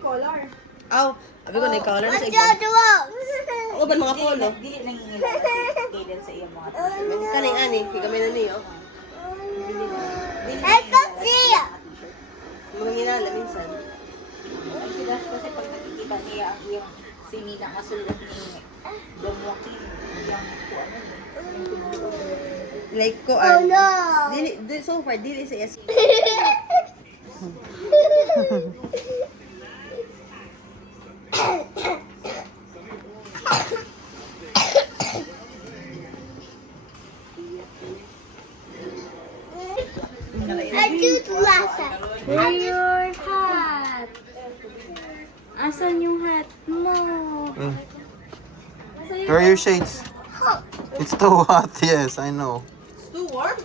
color. Aw, sabi ko na color sa What's iba. your drugs? Ako ba mga polo? Dili nangingilala sa iyong mga t-shirt. Kaning ani, kami na niyo. I can see you. Mga nginala minsan. Ang sila kasi pag nakikita niya ang iyong sinina masulat ni Don Joaquin, yung Like ko Oh no. so far dili sa yes. I do last. Where your hat? Asan yung hat mo? Where are your shades? It's too hot, yes, I know. It's too warm.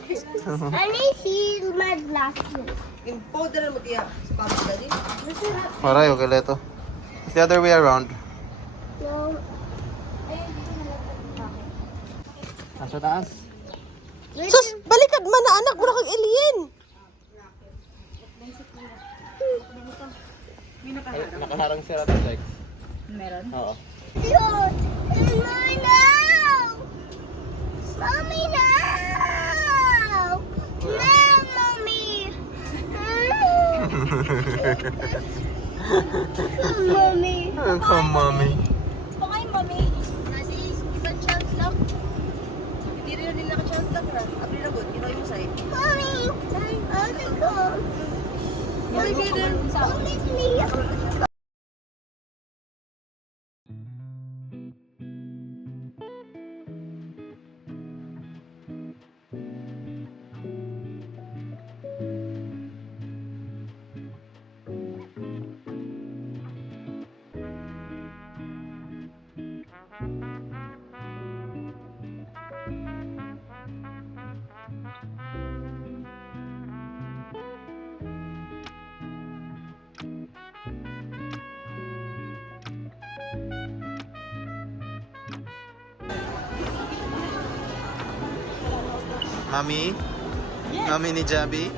I need to see my glasses. Yung powder mo tiya sa pabot dali. Maray, okay, leto. It's the other way around. No. Nasa taas. Sus, balikad man na anak mo na kag alien. Nakaharang si Rata Dex. meron. Oo. Dude, mommy now. Mommy now. No, mommy. Mommy. Come, mommy. Pakain, mami. Kasi ibang child lock. Hindi rin din naka-child lock ra. Abri na good, ginawa yung side. Mommy. Oh, the God. Mommy, Mommy, me. Mami? Mami ni Jabi?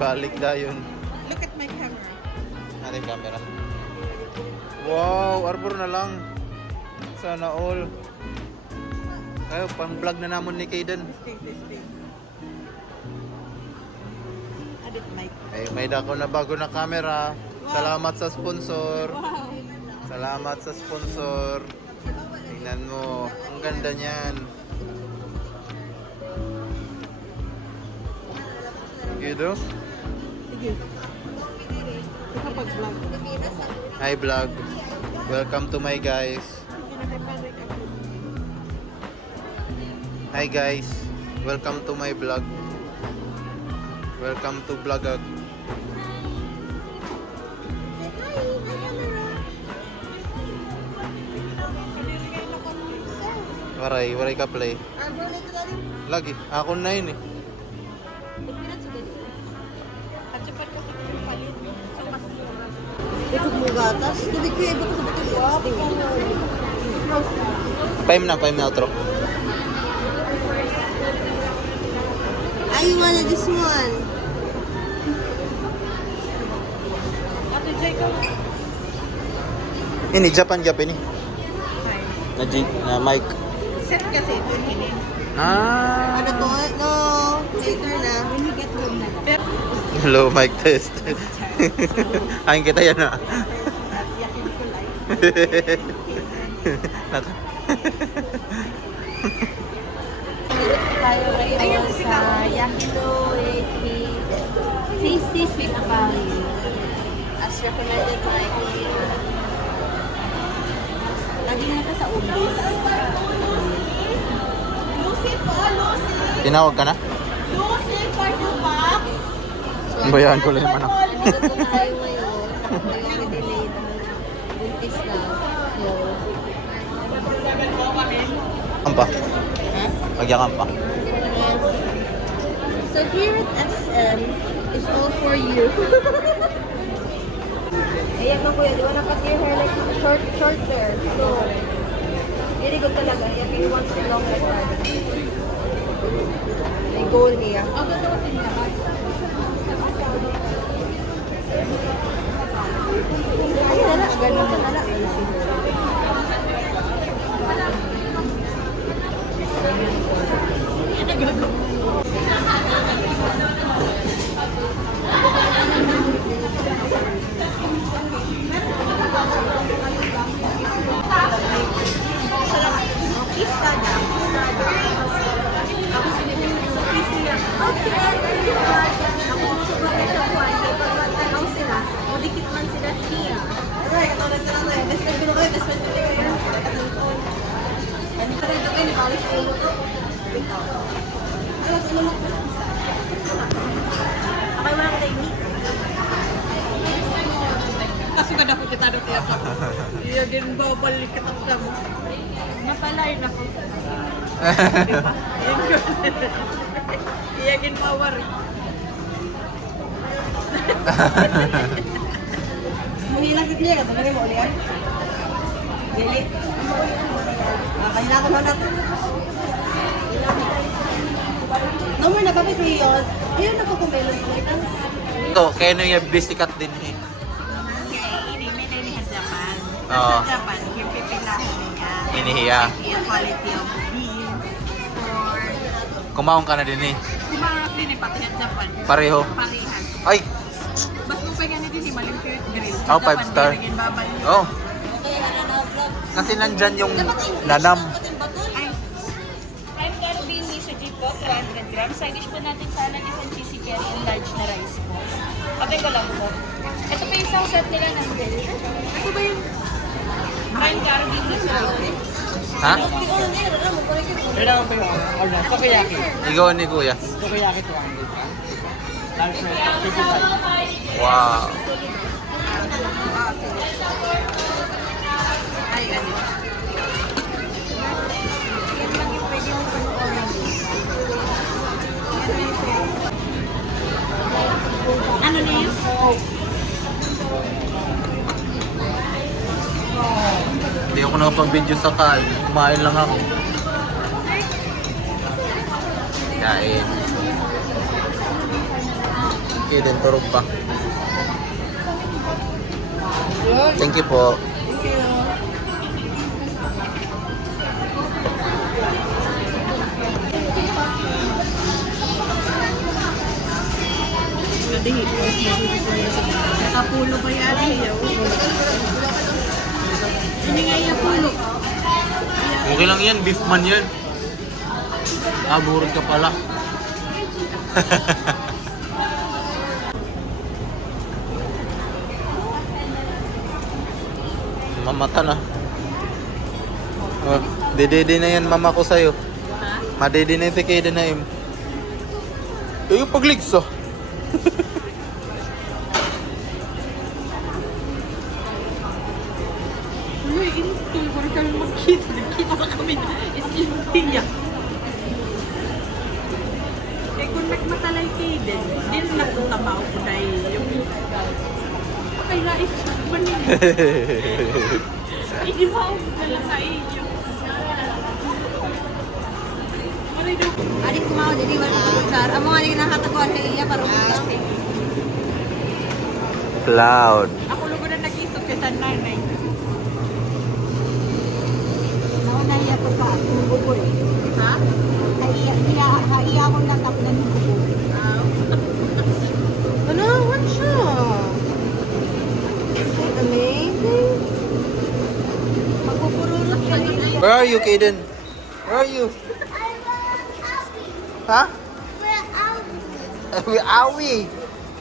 Balik na yun. Look at my camera. Ating camera. Wow, arbor na lang. Sana all. Kayo, pang vlog na namon ni Kaden. Testing. Adit mic. Ay, may dako na bago na camera. Salamat sa sponsor. Wow. Salamat sa sponsor. Tingnan mo, ang ganda niyan. Gitu? Sige. Kapag-vlog. Hi vlog. Welcome to my guys. Hi guys. Welcome to my vlog. Welcome to Vlogag. Waray ka play. Lagi, ako na yun eh. Ikot mo gatas. Tubig ko iba ko sa batil. Paim na outro. I wanna this one. Ini Japan ini. Na mic. Set kasi ito hindi. Ah. Ano to? No. Later na. When you get home na lang. Pero, Hello, mic test. Ayun kita yan ah. yakin ko lang. Tayo ngayon sa Yakino Reiki Sisig with Akari. As recommended by Kuya. Lagi na ka sa umbis. Tinawag ka na? Bayan ko lang man. Nandito na tayo ngayon. May delay na buntis na. So, Kampa. Magyakam pa. so here at SM is all for you. Ayan na kuya, di ba nakat your hair like shorter. So, very good talaga. If you want to long hair. May goal niya. Ay, wala. Ganun na wala. Kasugad ako kita doon kaya pa. Iya din babalik ka sa mo. Napalay na ko. Iya gin power. Mahila ka kaya. Ito mo ulit. Dili. Kahila ko na natin. Naman nakapit ko yun. Ayun, nagkukumelon ko ito. Ito, kaya nyo yung bisikat din eh. Ini may nilihan Japan. Oo. Sa Japan, yung pipilahan niya. Inihiya. Yung quality of beef. Or Kumaon ka na din eh. kumarap din eh, pati sa Japan. Pareho. Parihan. Ay! Bas mo pa yan din, malimpyo yung grill. Oh, 5 star. Oh. Kasi nandyan yung nanam. I'm Carabini sa Jeep po, 300 grams. Side dish po natin sana isang cheesy curry and large na rice po. Kapay ko lang po. Ito po yung isang set nila ng grill. Ito ba yung I'm Carabini sa Ha? Kailangan pa yung order. Sukiyaki. Ikaw ni kuya. Sukiyaki 200 ka. Large rice, 55. Wow. Ay, ano. Ano na yun? Hindi ako nakapag-video sa kain. Kumain lang ako. Kain. Okay din, turog pa. Thank you po. Nakapulo ba yan? Hindi nga yung pulo. Okay lang yan, beef man yan. Burod ka pala. Mamata na. Oh, dede na yan mama ko sa'yo. Madede na yung tikay na im. Yung pagligso. Uy, ito. Wala kami magkita. Nagkita pa kami. Isintiya. Eh, kung nagmatalay kayo din, hindi na nagtutabaw ko dahil yung okay na isa ba nila? Hindi ba ako pala sa iyo? Malay daw. Adik kumao, jadi wala ko char. Amo nga ning nakatakuan kay iya para umutang. Cloud. Ako lugo na nag-isok kay San Nanay. Nauna iya ko pa. Bubur. Ha? Kaya ako natap na ng bubur. Ano? What siya? Amazing. Magpupurulot siya niya. Where are you, Kaden? Where are you? Huh? Where are we? Where are we?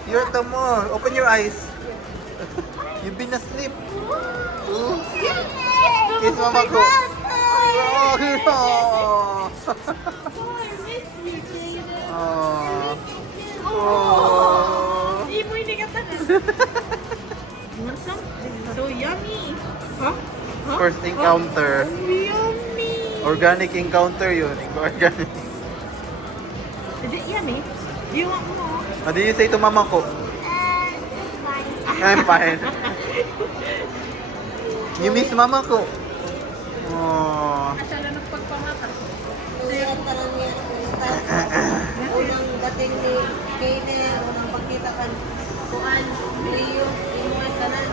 You're at the mall. Open your eyes. You've been asleep. Ooh. Kiss mama ko. Oh, no. Oh. Oh. Hindi mo hindi ka tanan. So yummy. Huh? First encounter. Yummy. Organic encounter yun. Organic. Is it yummy? Do you want more? What did you say to mama ko? I'm fine. You miss mama ko. Oh. Asya na nagpagpamata. Siya tanan niya. Unang dating ni Kaden, unang pagkita kan Kuan, Leo, Imuan Kanan.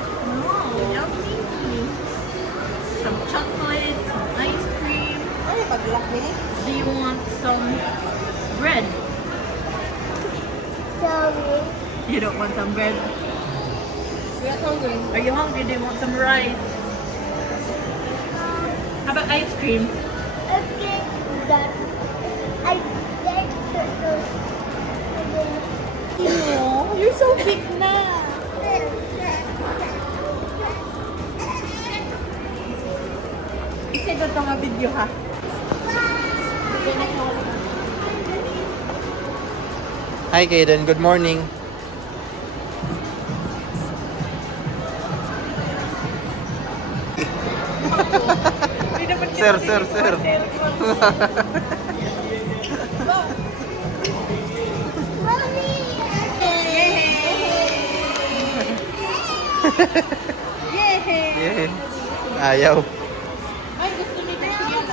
Yummy. Some chocolate, some ice cream. Ay, paglak nila. Do you want some bread? Sorry. You don't want some bread? We are hungry. Are you hungry? Do you want some rice? How about ice cream? Okay, that I like to Oh, you're so big na. Isa ka mga video ha. Hi, Kaden. Good morning. Sir, sir, sir. Yeah. Ayaw. Ay, gusto ni Daniel.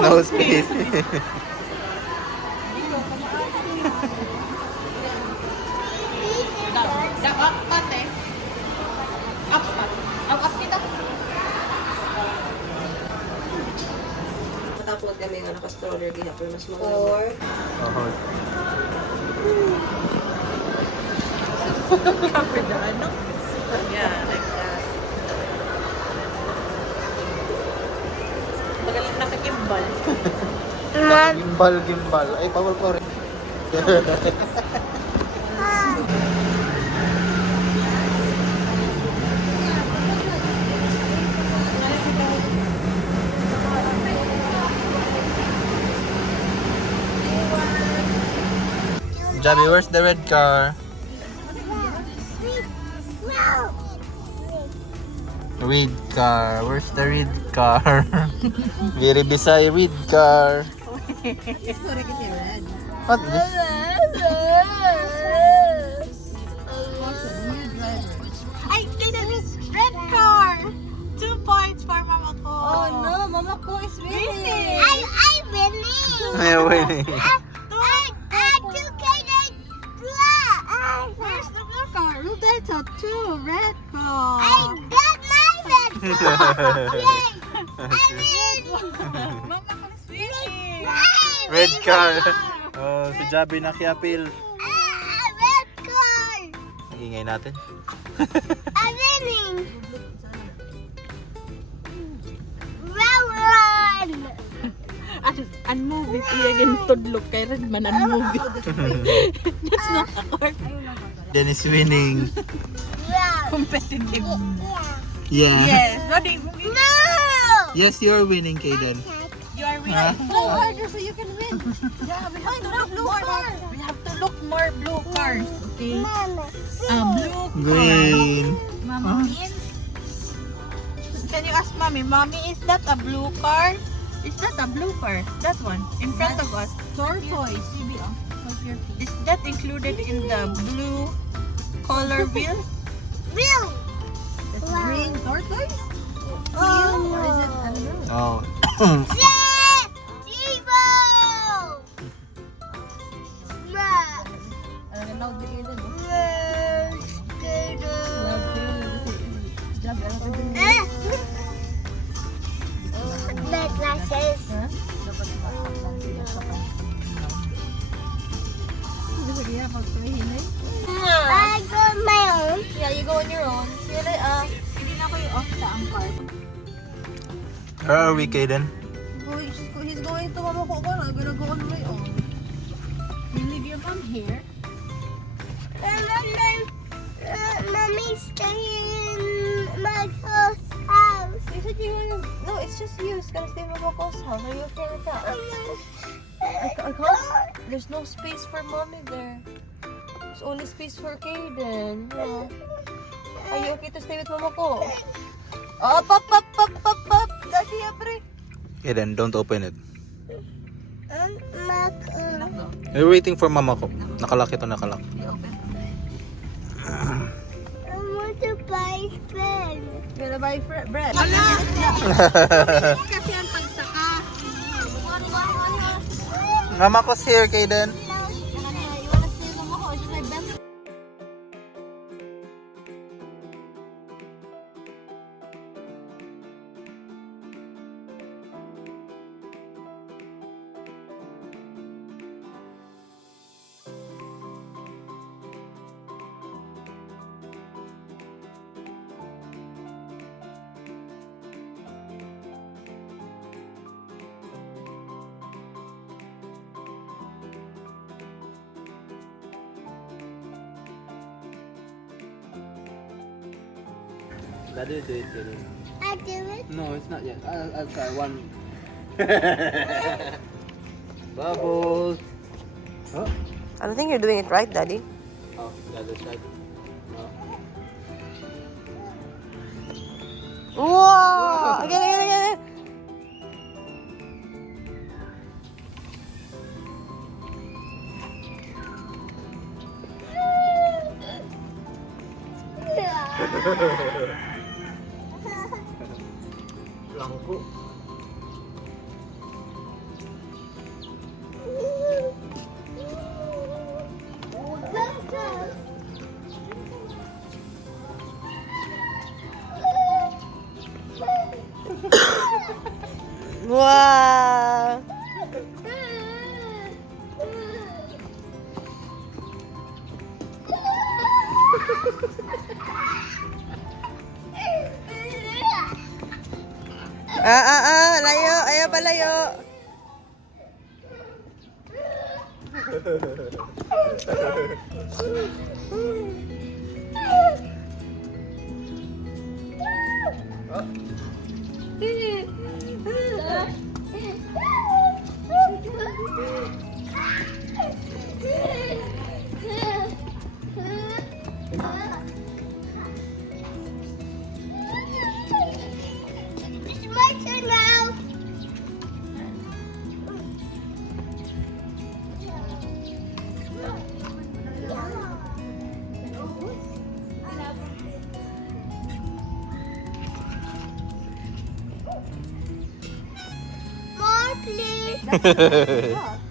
No space. Dapat pat eh. Apat. Apat kita. Matapos kami nga naka-stroller gihapon mas maganda. Oh. Kapredano. Yeah, like that. Magaling nakakimbal. Gimbal, gimbal. Ay, bawal ko rin. Javi, where's the red car? Red car. Where's the red car? Very beside red car. What this? I get a red car. 2 points for Mama ko. Oh no, Mama ko is winning. I winning. Ay, wait. I took it black. Where's the blue car? Look, that's a 2 red car. I got my red car. Yay! I win. Mama ko is winning. Red car. Oh, si Javi nakiapil. Red car. Ang ingay natin. I'm winning. Run. An movie again tudlok kay red man an movie. That's not a car. Then is winning. Run. Competitive. Yeah. Yes. Ready? No. Yes, you're winning, Kaden. You are winning. Huh? Blow harder so you can win. Yeah, we have to look more. We have to look more blue cars. Okay. Mama. Blue Green. Mama means. Can you ask mommy? Mommy, is that a blue car? Is that a blue car? That one in front of us. Tortoise. Is that included in the blue color wheel? Blue. Green tortoise? Oh. Or is it, I don't know. Oh. Jet. Jibo. Smart. Ang loud din yun. Bad glasses. I got my own. Yeah, you go on your own. Hindi na ko yung off sa ang car. Where are we, Kaden? He's going to Mama ko. I'm gonna go on my own. You leave your mom here. Mommy's staying in my close house. You said you wanna... No, it's just you. It's gonna stay in Mama ko's house. Are you okay with that? I can't... There's no space for Mommy there. There's only space for Kaden. Yeah. Are you okay to stay with Mama ko? Up! Dati, apre. Kaden, don't open it. Mako. We're waiting for mama ko. Nakalak ito, nakalak. I want to buy pen. Gonna buy bread. Kasi ang pagsaka. Mama ko's here, Kaden. You wanna stay with Mama or should I bend? Daddy will do it, Kaden. I do it. No, it's not yet. I'll try one. Bubbles. Oh, I don't think you're doing it right, Daddy. oh, the other side. Oh. Whoa! Again. Langko. Wow! Layo. Ayaw pa layo. It's my turn now. More, please.